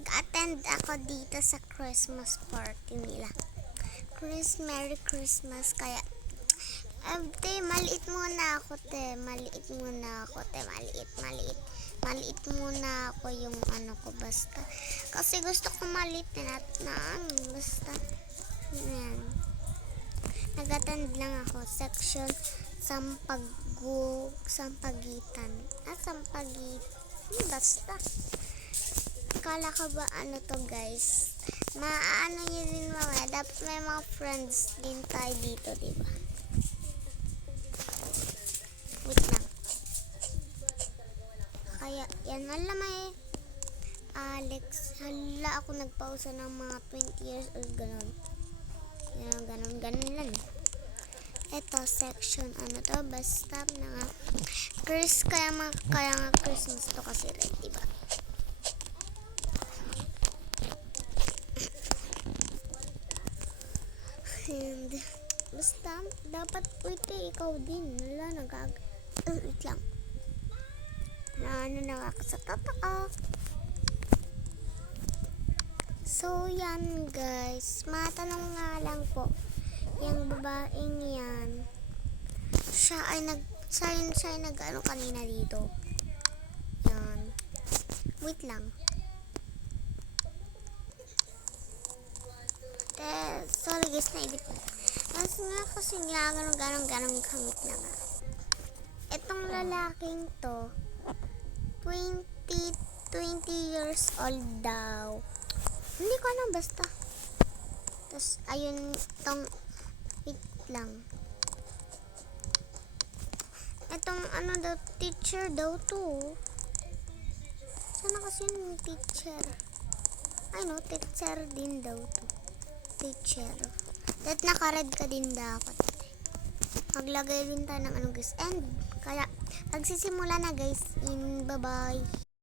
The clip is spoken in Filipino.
Nag-attend ako dito sa Christmas party nila. Merry Christmas. Kaya, maliit muna ako, te. Maliit muna ako, te. Maliit muna ako yung ano ko, basta. Kasi gusto ko maliit na basta. Yan. Nag-attend lang ako. Section Sampagitan. Basta. Kala ka ba ano to, guys? Maano nyo din mamaya. Dapat may mga friends din tayo dito, diba? Wait lang. Kaya, yan. Hala, may Alex. Hala, ako nagpausa ng mga 20 years old. Ganon lang. Ito, section, ano to? Basta na nga. Kaya nga Christmas to kasi red, diba? And, basta, dapat, ikaw din. Wala, wait lang. Nakakasatata. So, yan, guys. Matanong nga lang po. Yung babaeng yan, siya ay nag-ano kanina dito. Yan. Wait lang. Sorry guys, naedit ko. Kasi nga ganong kamit na nga. Etong lalaking to, 20 years old daw. Hindi ko alam, basta. Tapos, ayun, wait lang. Etong ano daw, teacher daw to. Sana kasi yung teacher? Ay no, teacher din daw to. Teacher. That naka-red ka din dapat. Maglagay din tayo ng ano, guys. And, kaya, magsisimula na, guys. Bye-bye.